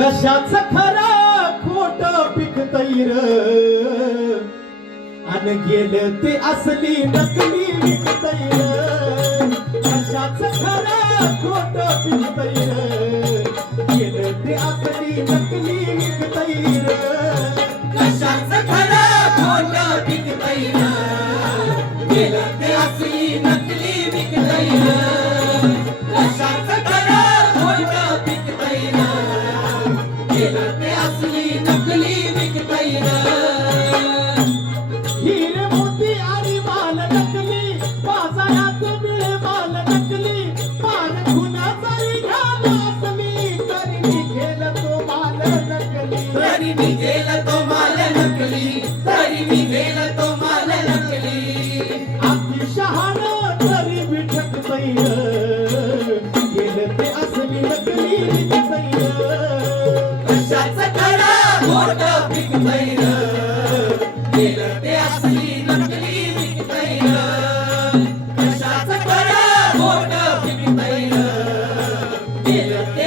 कशाच खरा खोट पिकतैर अन गेलं ते असली नकली विकतैर कशाच खरा खोट पिकतैर गेलं ते असली नकली विकतैर कशाच खरा खोट पिकतैर गेलं ते असली नकली विकतैर कशाच खरा खोट पिकतैर गेलं ते असली नकली विकतैर हिरे मोती आणि माल नकली बाजारात मिळे माल नकली पार खुना जरी घाला असली तरी निघेल तो माल नकली तरी निघेल तो माल नकली तरी निघेल तो माल नकली अगदी शहाणं तरी बिठकतैर गेलं ते असली नकली विकतैर कशाच खरा खोट पिकतैर गेलं ते असली नकली विकतैर कशाच खरा खोट पिकतैर गेलं ते